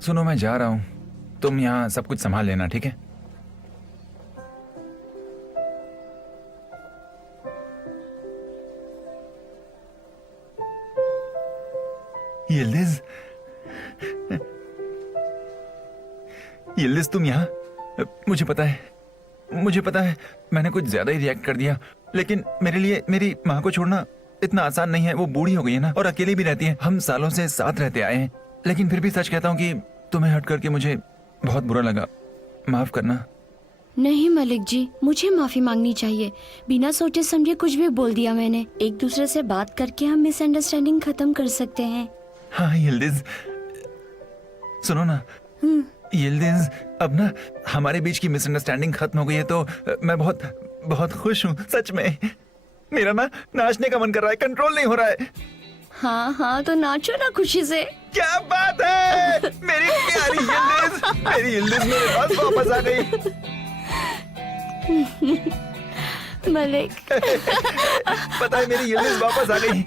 सुनो, मैं जा रहा हूं, तुम यहाँ सब कुछ संभाल लेना, ठीक है? यिल्दिज, यिल्दिज तुम यहाँ? मुझे पता है मैंने कुछ ज्यादा ही रिएक्ट कर दिया, लेकिन मेरे लिए मेरी माँ को छोड़ना इतना आसान नहीं है। वो बूढ़ी हो गई है ना, और अकेली भी रहती है। हम सालों से साथ रहते आए हैं, लेकिन फिर भी सच कहता हूँ कि तुम्हें हट करके मुझे बहुत बुरा लगा। माफ करना। नहीं मलिक जी, मुझे माफी मांगनी चाहिए। बिना सोचे समझे कुछ भी बोल दिया मैंने। एक दूसरे से बात करके हम मिसअंडरस्टैंडिंग खत्म कर सकते हैं। हाँ यिल्दिज, सुनो ना। यिल्दिज, अब ना हमारे बीच की मिसअंडरस्टैंडिंग खत्म हो गई है, तो मैं बहुत बहुत खुश हूँ। सच में मेरा ना नाचने का मन कर रहा है, कंट्रोल नहीं हो रहा है। हाँ हाँ, तो नाचो ना खुशी से। क्या बात है, मेरी प्यारी यिल्दिज, मेरी यिल्दिज मेरे पास वापस आ गई। मलिक, पता है मेरी यिल्दिज वापस आ गई।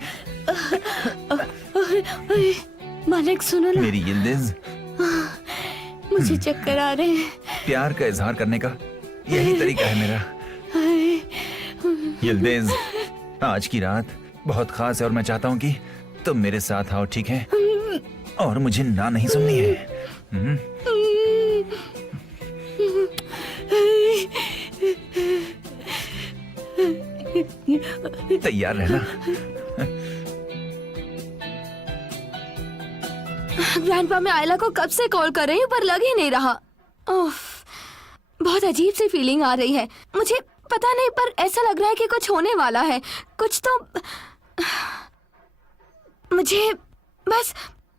मलिक सुनो ना। मेरी यिल्दिज, मुझे चक्कर आ रहे हैं। प्यार का इजहार करने का यही तरीका है मेरा। यिल्दिज, आज की रात बहुत खास है और मैं चाहता हूँ कि तुम मेरे साथ आओ, ठीक है? और मुझे ना नहीं सुननी है। तैयार रहना। ग्रैंडपा, मैं आयला को कब से कॉल कर रही हूँ पर लग ही नहीं रहा। बहुत अजीब सी फीलिंग आ रही है। मुझे पता नहीं, पर ऐसा लग रहा है कि कुछ होने वाला है। कुछ तो मुझे बस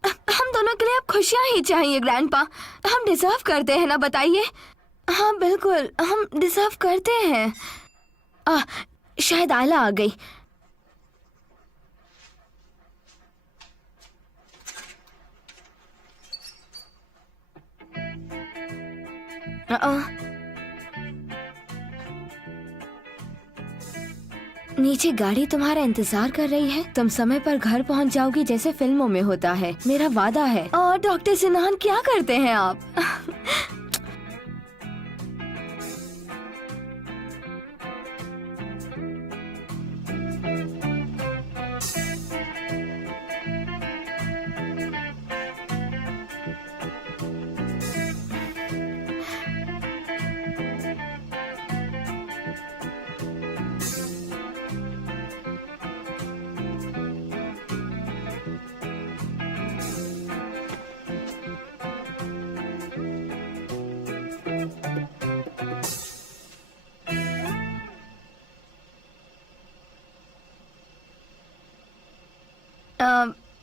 हम दोनों के लिए अब खुशियां ही चाहिए ग्रैंडपा। हम डिजर्व करते हैं ना, बताइए? हाँ बिल्कुल, हम डिजर्व करते हैं। शायद आयला आ गई। नीचे गाड़ी तुम्हारा इंतजार कर रही है। तुम समय पर घर पहुंच जाओगी जैसे फिल्मों में होता है, मेरा वादा है। और डॉक्टर सिन्हान, क्या करते हैं आप?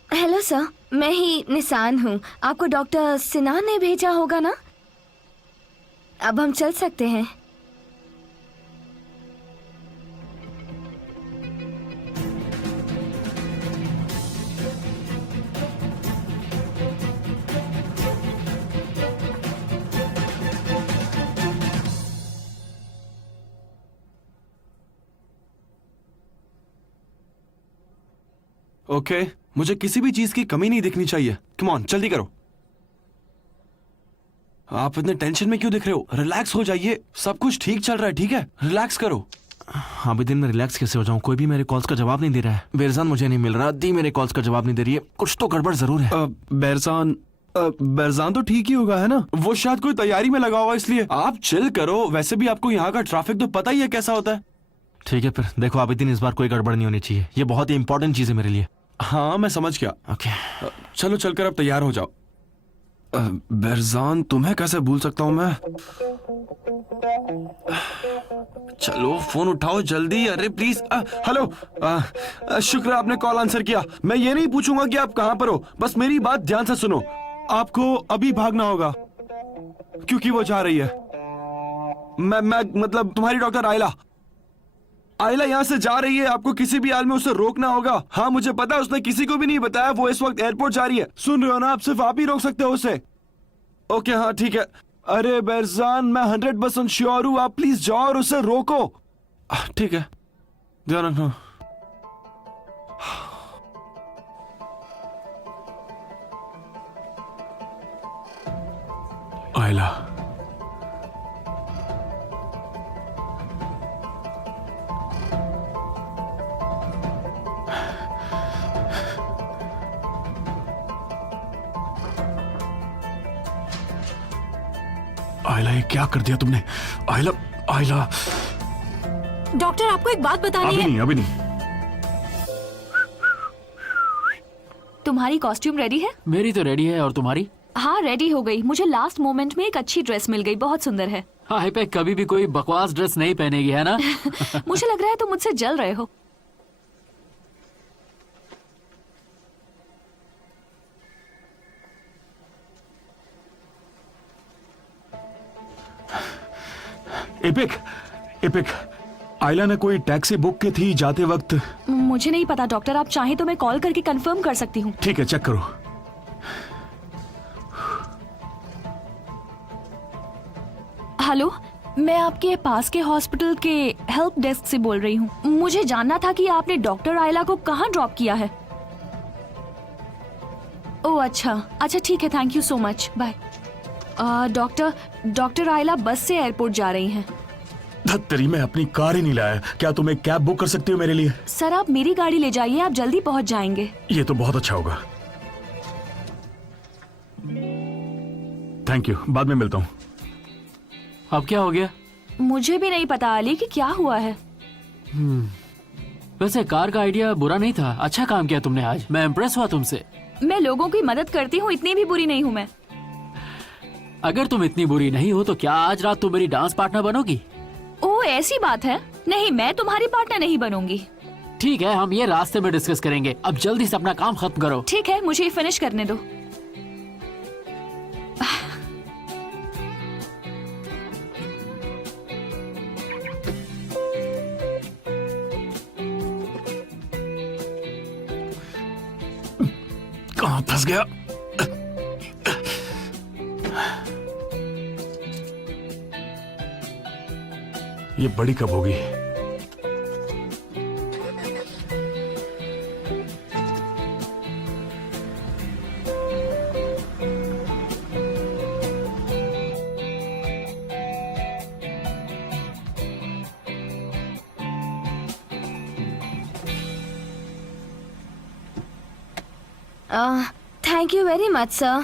हेलो सर, मैं ही निसान हूँ। आपको डॉक्टर सिन्हान ने भेजा होगा ना? अब हम चल सकते हैं। ओके, मुझे किसी भी चीज की कमी नहीं दिखनी चाहिए। कम ऑन, जल्दी करो। आप इतने टेंशन में क्यों दिख रहे हो? रिलैक्स हो जाइए, सब कुछ ठीक चल रहा है, ठीक है? रिलैक्स करो। हाँ, अभी दिन में रिलैक्स कैसे हो जाऊं? कोई भी मेरे कॉल्स का जवाब नहीं दे रहा है। बेरजान मुझे नहीं मिल रहा, दी मेरे कॉल्स का जवाब नहीं दे रही है। कुछ तो गड़बड़ जरूर है। बेरजान तो ठीक ही होगा, है ना? वो शायद कोई तैयारी में लगा हुआ, इसलिए आप चिल करो। वैसे भी आपको यहाँ का ट्रैफिक तो पता ही है कैसा होता है। ठीक है, फिर देखो आबिदीन, इस बार कोई गड़बड़ नहीं होनी चाहिए। ये बहुत ही इंपॉर्टेंट चीज है मेरे लिए। हाँ मैं समझ गया। ओके, चलो चलकर अब तैयार हो जाओ। बेरजान, तुम्हें कैसे भूल सकता हूँ मैं? चलो फोन उठाओ जल्दी। अरे प्लीज। हेलो, शुक्र आपने कॉल आंसर किया। मैं ये नहीं पूछूंगा कि आप कहाँ पर हो, बस मेरी बात ध्यान से सुनो। आपको अभी भागना होगा क्योंकि वो जा रही है। मैं मतलब तुम्हारी डॉक्टर आयला यहाँ से जा रही है। आपको किसी भी हाल में उसे रोकना होगा। हाँ मुझे पता है, उसने किसी को भी नहीं बताया। वो इस वक्त एयरपोर्ट जा रही है। सुन रहे हो ना, आप सिर्फ आप ही रोक सकते हो उसे। ओके हाँ ठीक है। अरे बेरजान, मैं 100% श्योर हूँ। आप प्लीज जाओ और उसे रोको। ठीक है, ध्यान रखना। आयला, आयला ये क्या कर दिया तुमने? आयला, आयला। डॉक्टर आपको एक बात बतानी है। अभी नहीं। तुम्हारी कॉस्ट्यूम रेडी है? मेरी तो रेडी है, और तुम्हारी? हाँ रेडी हो गई। मुझे लास्ट मोमेंट में एक अच्छी ड्रेस मिल गई, बहुत सुंदर है। हाँ हाइपैक कभी भी कोई बकवास ड्रेस नहीं पहनेगी, है ना? मुझे लग रहा है तुम मुझसे जल रहे हो। एपिक, आयला ने कोई टैक्सी बुक की थी जाते वक्त? मुझे नहीं पता डॉक्टर, आप चाहें तो मैं कॉल करके कंफर्म कर सकती हूँ। ठीक है, चेक करो। हेलो, मैं आपके पास के हॉस्पिटल के हेल्प डेस्क से बोल रही हूँ। मुझे जानना था कि आपने डॉक्टर आयला को कहाँ ड्रॉप किया है। ओह अच्छा ठीक है, thank you so much, bye. Doctor आयला बस से एयरपोर्ट जा रही हैं। धत्तरी, मैं अपनी कार ही नहीं लाया। क्या तुम एक कैब बुक कर सकती हो मेरे लिए? सर आप मेरी गाड़ी ले जाइए, आप जल्दी पहुँच जाएंगे। ये तो बहुत अच्छा होगा। थैंक यू, बाद में मिलता हूँ। अब क्या हो गया? मुझे भी नहीं पता अली कि क्या हुआ है। वैसे कार का आइडिया बुरा नहीं था, अच्छा काम किया तुमने आज। मैं इम्प्रेस हुआ तुमसे। मैं लोगों की मदद करती हूँ, इतनी भी बुरी नहीं हूँ मैं। अगर तुम इतनी बुरी नहीं हो तो क्या आज रात तुम मेरी डांस पार्टनर बनोगी? ओह ऐसी बात है? नहीं, मैं तुम्हारी पार्टनर नहीं बनूंगी। ठीक है, हम ये रास्ते में डिस्कस करेंगे। अब जल्दी से अपना काम खत्म करो। ठीक है, मुझे फिनिश करने दो। कहाँ फंस गया? ये बड़ी कब होगी? Thank you very much sir.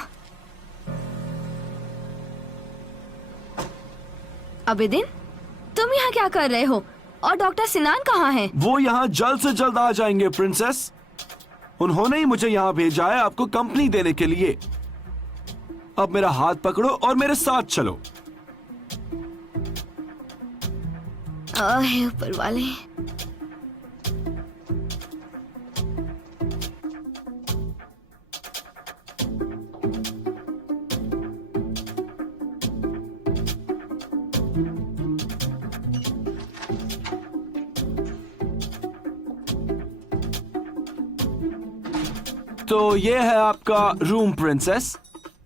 Abidin, तुम यहाँ क्या कर रहे हो? और डॉक्टर सिनान कहाँ हैं? वो यहाँ जल्द से जल्द आ जाएंगे प्रिंसेस। उन्होंने ही मुझे यहाँ भेजा है आपको कंपनी देने के लिए। अब मेरा हाथ पकड़ो और मेरे साथ चलो। हे ऊपर वाले। तो ये है आपका रूम प्रिंसेस।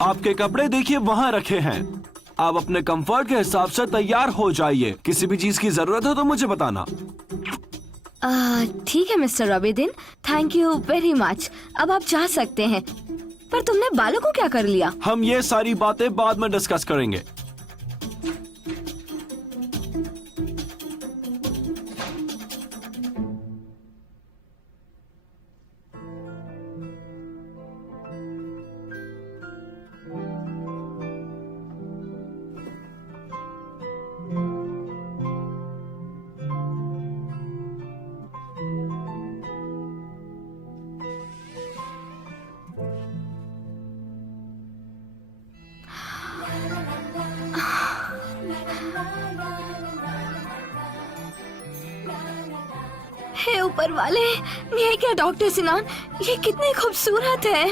आपके कपड़े देखिए वहां रखे हैं। आप अपने कंफर्ट के हिसाब से तैयार हो जाइए। किसी भी चीज की जरूरत हो तो मुझे बताना। ठीक है mister Abidin, thank you very much. अब आप जा सकते हैं। पर तुमने बालों को क्या कर लिया? हम ये सारी बातें बाद में डिस्कस करेंगे। हे ऊपर वाले, ये क्या डॉक्टर सिनान, ये कितनी खूबसूरत है।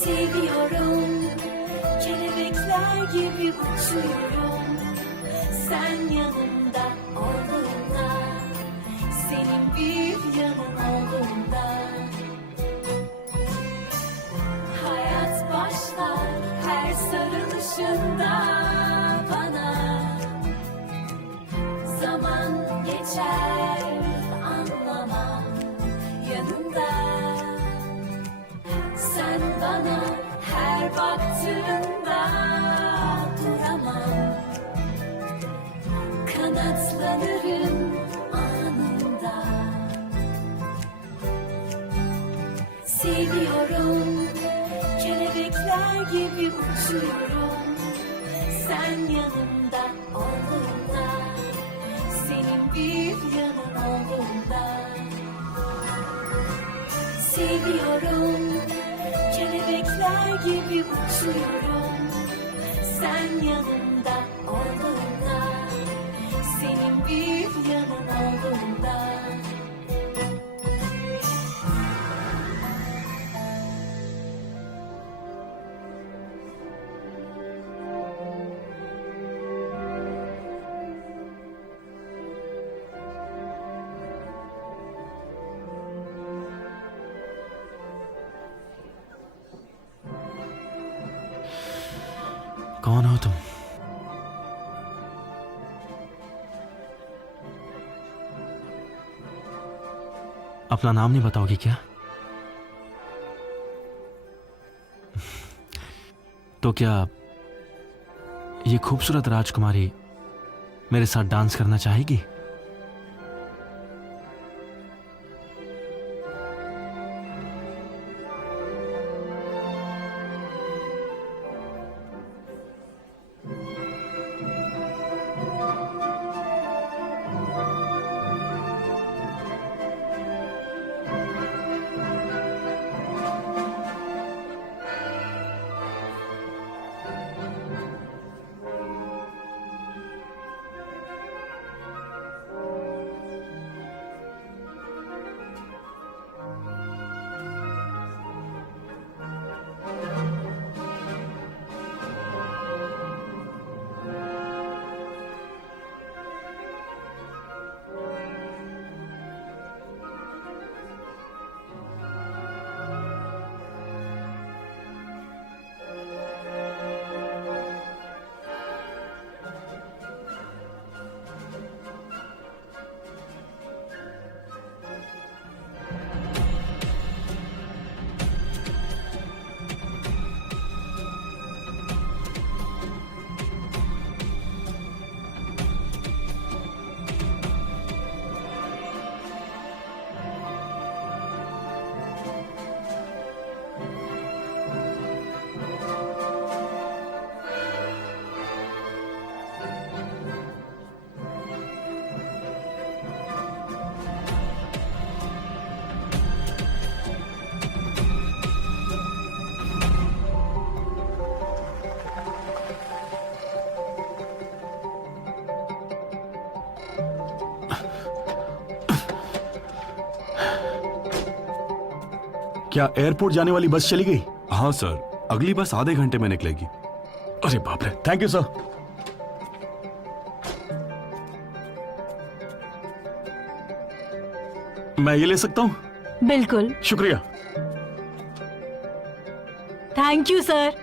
Seviyorum, kelebekler gibi uçuyorum. Sen yanımda olduğunda, senin bir yanın olduğunda. Hayat başlar her sarılışında bana. Zaman geçer anlamam yanında. Sen bana her baktığında duramam. Kanatlanırım anında. Seviyorum, kelebekler gibi uçuyorum. Sen yanımda olduğunda, senin bir yanın olduğunda. Seviyorum, kelebekler gibi uçuyorum. Sen yanımda olduğunda, senin bir yanın olduğunda. कौन हो तुम? अपना नाम नहीं बताओगी क्या? तो क्या ये खूबसूरत राजकुमारी मेरे साथ डांस करना चाहेगी? क्या एयरपोर्ट जाने वाली बस चली गई? हाँ सर, अगली बस आधे घंटे में निकलेगी। अरे बाप रे, थैंक यू सर। मैं ये ले सकता हूँ? बिल्कुल। शुक्रिया। Thank you sir.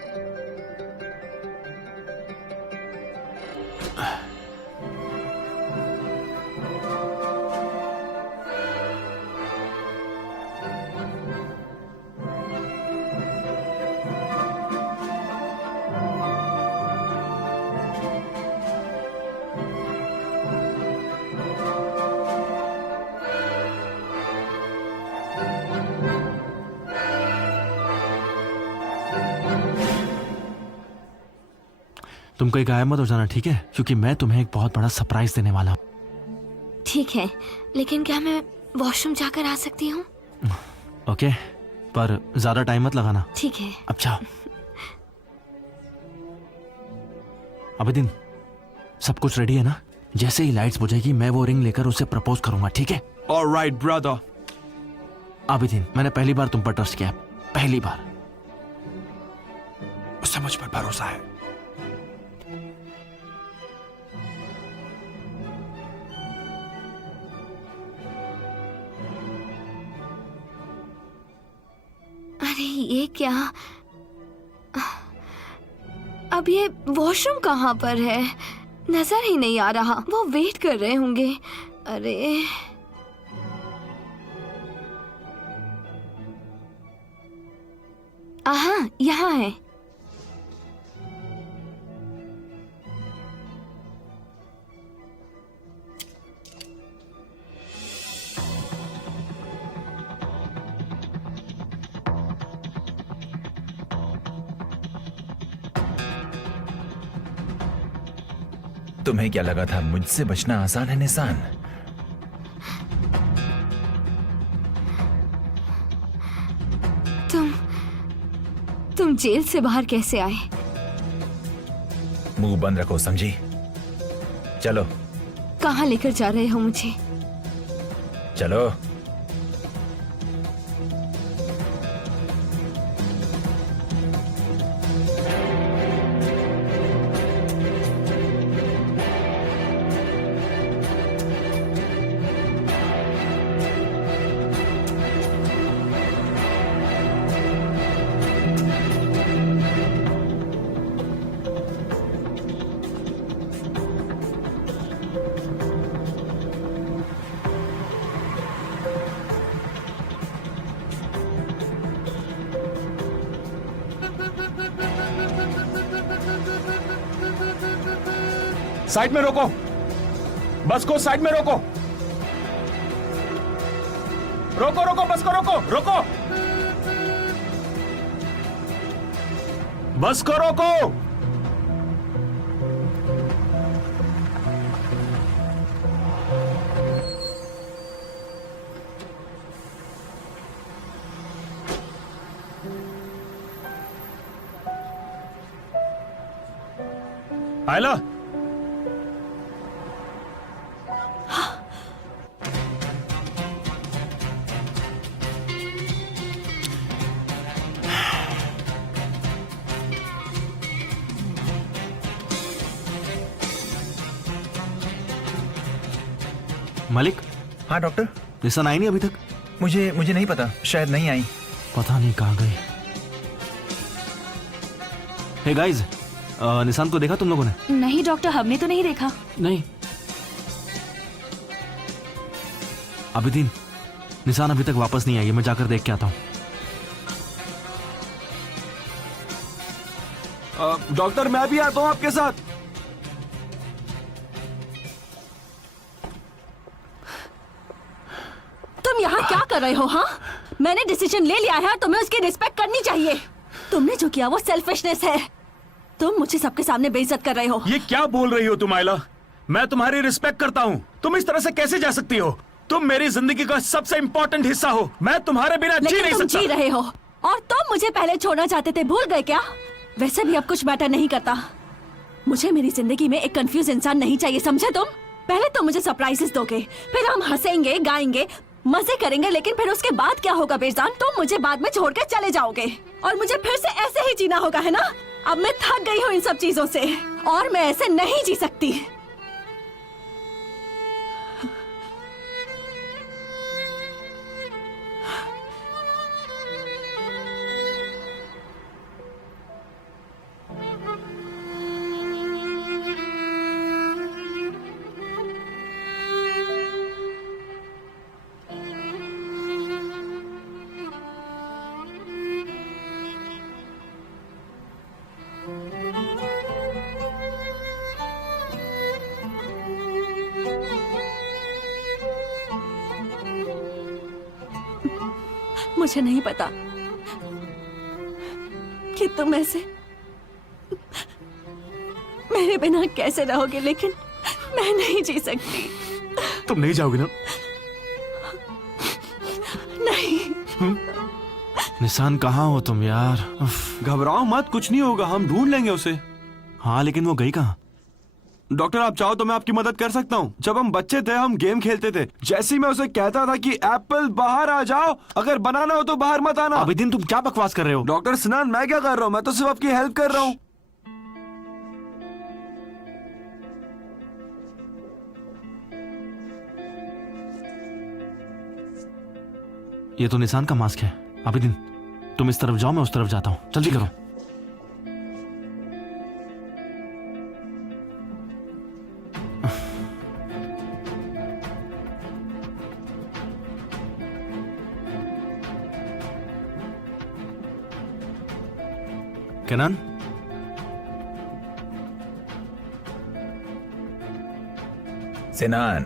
तुम कहीं गायब मत हो जाना, ठीक है? क्योंकि मैं तुम्हें एक बहुत बड़ा सरप्राइज देने वाला हूँ। ठीक है, लेकिन क्या मैं वॉशरूम जाकर आ सकती हूँ? ओके, पर ज्यादा टाइम मत लगाना। ठीक है। अब जाओ। अबेदिन, सब कुछ रेडी है ना? जैसे ही लाइट्स बुझेगी मैं वो रिंग लेकर उसे प्रपोज करूंगा, ठीक है? Alright brother. अबेदिन, मैंने पहली बार तुम पर ट्रस्ट किया, पहली बार। मुझे मुझ पर भरोसा है। अरे ये क्या? अब ये वॉशरूम कहाँ पर है? नजर ही नहीं आ रहा। वो वेट कर रहे होंगे। अरे हाँ, यहाँ है। तुम्हें क्या लगा था मुझसे बचना आसान है निशान? तुम जेल से बाहर कैसे आए? मुंह बंद रखो, समझी? चलो कहाँ लेकर जा रहे हो मुझे? चलो। साइड में रोको, बस को साइड में रोको। रोको रोको, बस को रोको, रोको, बस को रोको। आयला, मलिक, हाँ डॉक्टर। निशान आई नहीं अभी तक? मुझे नहीं पता, शायद नहीं आई। पता नहीं कहाँ गई। हे गाइस, निशान को देखा तुम लोगों ने? नहीं डॉक्टर, हमने तो नहीं देखा। नहीं, अभिदीन, निशान अभी तक वापस नहीं आई है, मैं जाकर देख के आता हूँ। डॉक्टर मैं भी आता हूँ आपके साथ। तुम यहाँ क्या कर रहे हो? हाँ, मैंने डिसीजन ले लिया है, तुम्हें उसकी रिस्पेक्ट करनी चाहिए। तुमने जो किया वो सेल्फिशनेस है। तुम मुझे सबके सामने बेइज्जत कर रहे हो। ये क्या बोल रही हो तुम आयला? मैं तुम्हारी रिस्पेक्ट करता हूँ, तुम इस तरह से कैसे जा सकती हो? तुम मेरी जिंदगी का सबसे इम्पोर्टेंट हिस्सा हो, मैं तुम्हारे बिना जी नहीं तुम सकता। जी रहे हो और तुम मुझे पहले छोड़ना चाहते थे, भूल गए क्या? वैसे भी अब कुछ मैटर नहीं करता। मुझे मेरी जिंदगी में एक कंफ्यूज इंसान नहीं चाहिए, समझे तुम? पहले तुम मुझे सरप्राइजेस दोगे, फिर हम हंसेंगे, गाएंगे, मजे करेंगे, लेकिन फिर उसके बाद क्या होगा बेजान? तुम मुझे बाद में छोड़ के चले जाओगे और मुझे फिर से ऐसे ही जीना होगा, है ना? अब मैं थक गई हूँ इन सब चीजों से और मैं ऐसे नहीं जी सकती। मुझे नहीं पता कि तुम ऐसे मेरे बिना कैसे रहोगे, लेकिन मैं नहीं जी सकती। तुम नहीं जाओगी ना? नहीं। निशान कहाँ हो तुम यार? उफ। घबराओ मत, कुछ नहीं होगा, हम ढूंढ लेंगे उसे। हाँ, लेकिन वो गई कहाँ? डॉक्टर आप चाहो तो मैं आपकी मदद कर सकता हूँ। जब हम बच्चे थे हम गेम खेलते थे, जैसे ही मैं उसे कहता था कि एप्पल बाहर आ जाओ, अगर बनाना हो तो बाहर मत आना। आबिदीन तुम क्या बकवास कर रहे हो? डॉक्टर सिनान मैं क्या कर रहा हूँ, मैं तो सिर्फ आपकी हेल्प कर रहा हूँ। ये तो निशान का मास्क है। आबिदीन तुम इस तरफ जाओ, मैं उस तरफ जाता हूँ, जल्दी करो। केनान, सिनान,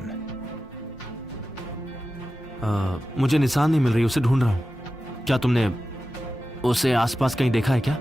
मुझे निशान नहीं मिल रही, उसे ढूंढ रहा हूं। क्या तुमने उसे आसपास कहीं देखा है क्या?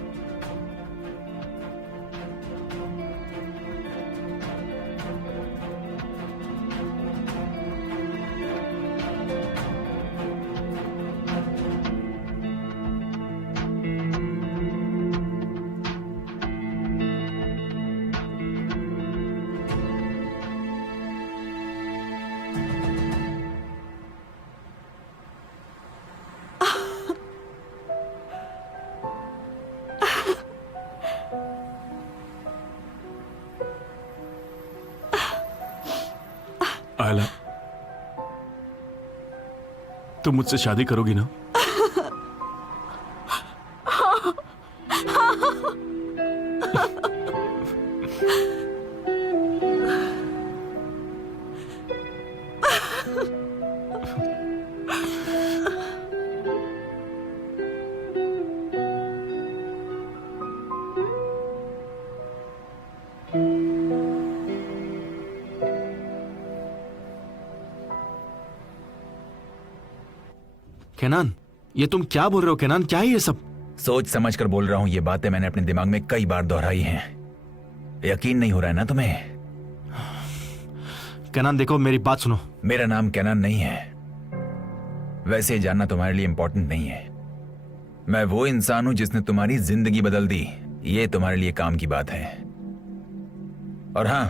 आयला, तुम मुझसे शादी करोगी ना? केनान, ये तुम क्या बोल रहे हो केनान? क्या है ये सब? सोच समझ कर बोल रहा हूं। ये बातें मैंने अपने दिमाग में कई बार दोहराई हैं। यकीन नहीं हो रहा है ना तुम्हें? केनान देखो, मेरी बात सुनो। मेरा नाम केनान नहीं है। वैसे जानना तुम्हारे लिए इंपॉर्टेंट नहीं है। मैं वो इंसान हूं जिसने तुम्हारी जिंदगी बदल दी। ये तुम्हारे लिए काम की बात है। और हां,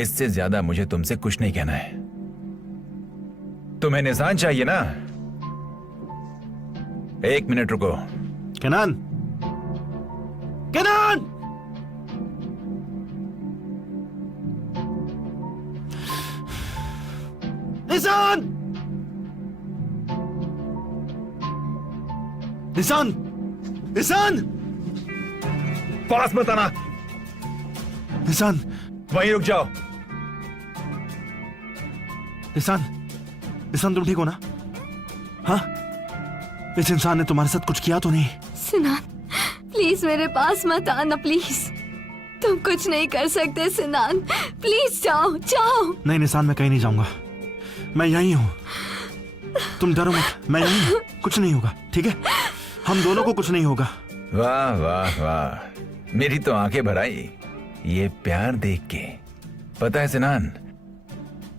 इससे ज्यादा मुझे तुमसे कुछ नहीं कहना है। तुम्हें निशान चाहिए ना? एक मिनट रुको। केनान, केनान! निशान! निशान! निशान! पास मत आना। निशान! वहीं रुक जाओ। निशान! निशान तुम ठीक हो ना? हाँ? इस इंसान ने तुम्हारे साथ कुछ किया तो नहीं? सिनान प्लीज मेरे पास मत आना प्लीज। तुम कुछ नहीं कर सकते सिनान, प्लीज जाओ जाओ। नहीं निशान, मैं कहीं नहीं जाऊंगा। मैं यहीं हूँ। तुम डरो मत, मैं यहीं हूँ। कुछ नहीं होगा, ठीक है? हम दोनों को कुछ नहीं होगा। वाह वाह वाह, मेरी तो आंखें भर आई ये प्यार देख के। पता है सिनान,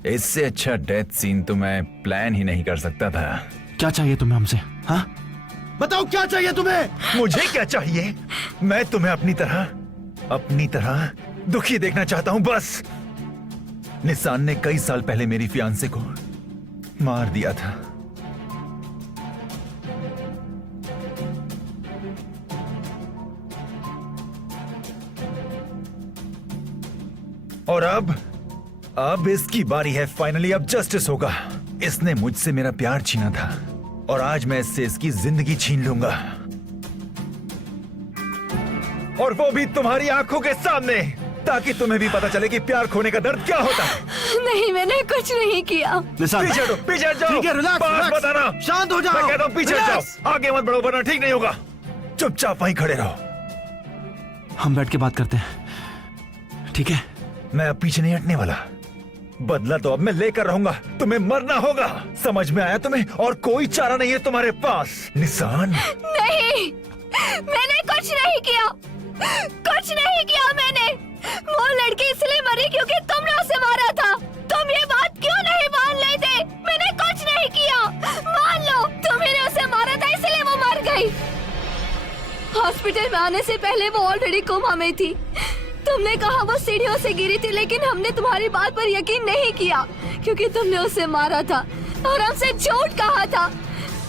इससे अच्छा डेथ सीन तो मैं प्लान ही नहीं कर सकता था। क्या चाहिए तुम्हें हमसे? हाँ बताओ, क्या चाहिए तुम्हें? मुझे क्या चाहिए? मैं तुम्हें अपनी तरह दुखी देखना चाहता हूं, बस। निशान ने कई साल पहले मेरी फियांसे को मार दिया था। और अब इसकी बारी है। फाइनली अब जस्टिस होगा। इसने मुझसे मेरा प्यार छीना था और आज मैं इससे इसकी जिंदगी छीन लूंगा, और वो भी तुम्हारी आंखों के सामने, ताकि तुम्हें भी पता चले कि प्यार खोने का दर्द क्या होता है। नहीं मैंने कुछ नहीं किया। निशान पीछे हटो, पीछे हट जाओ। ठीक है, रिलैक्स, पास रिलैक्स। मत आना। शांत हो जाओ। मैं कहता हूं पीछे हट रिलैक्स। जाओ। आगे मत बढ़ो वरना ठीक नहीं होगा। चुपचाप वहीं खड़े रहो। हम बैठ के बात करते हैं, ठीक है? मैं अब पीछे नहीं हटने वाला। बदला तो अब मैं लेकर रहूंगा। तुम्हें मरना होगा, समझ में आया तुम्हें? और कोई चारा नहीं है तुम्हारे पास। निशान नहीं, मैंने कुछ नहीं किया, कुछ नहीं किया मैंने। वो लड़की इसलिए मरी क्योंकि तुमने उसे मारा था। तुम ये बात क्यों नहीं मान लेते? मैंने कुछ नहीं किया, मान लो। तुम्हें उसे मारा था इसलिए वो मर गई। हॉस्पिटल में आने से पहले वो ऑलरेडी कोमा में थी। तुमने कहा वो सीढ़ियों से गिरी थी, लेकिन हमने तुम्हारी बात पर यकीन नहीं किया क्योंकि तुमने उसे मारा था और हमसे झूठ कहा था।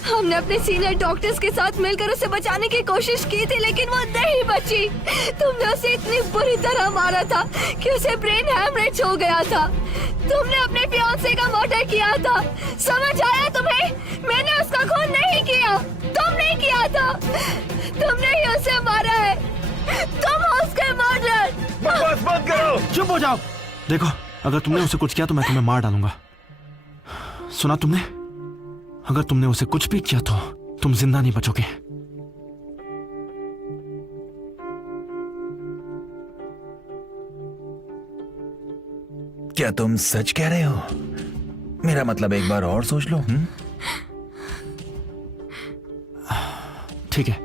हमने अपने सीनियर डॉक्टर्स के साथ मिलकर उसे बचाने की कोशिश की थी, लेकिन वो नहीं बची। तुमने उसे इतनी बुरी तरह मारा था कि उसे ब्रेन हैमरेज हो गया था। तुमने अपने फियांसे का मर्डर किया था, समझ आया तुम्हें? मैंने उसका खून नहीं किया, तुमने किया था। तुमने ही उसे मारा है, तुम हो उसके मर्डर। बस बंद करो। चुप हो जाओ। देखो, अगर तुमने उसे कुछ किया तो मैं तुम्हें मार डालूंगा। सुना तुमने? अगर तुमने उसे कुछ भी किया तो तुम जिंदा नहीं बचोगे। क्या तुम सच कह रहे हो? मेरा मतलब एक बार और सोच लो। ठीक है,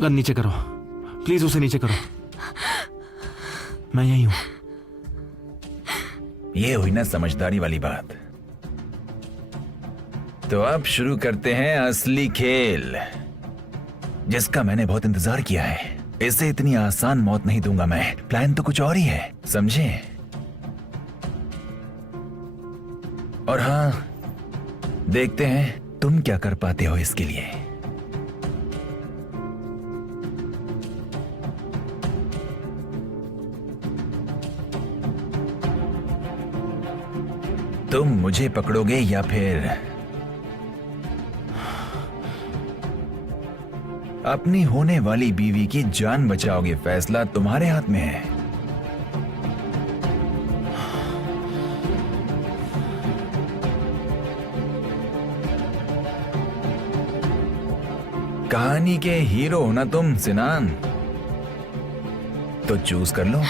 गन नीचे करो, प्लीज उसे नीचे करो। मैं यही हूं। ये हुई ना समझदारी वाली बात। तो अब शुरू करते हैं असली खेल, जिसका मैंने बहुत इंतजार किया है। इसे इतनी आसान मौत नहीं दूंगा मैं। प्लान तो कुछ और ही है, समझे? और हाँ, देखते हैं तुम क्या कर पाते हो इसके लिए। तुम मुझे पकड़ोगे या फिर अपनी होने वाली बीवी की जान बचाओगे? फैसला तुम्हारे हाथ में है। कहानी के हीरो हो ना तुम, सिनान। तो चूज कर लो।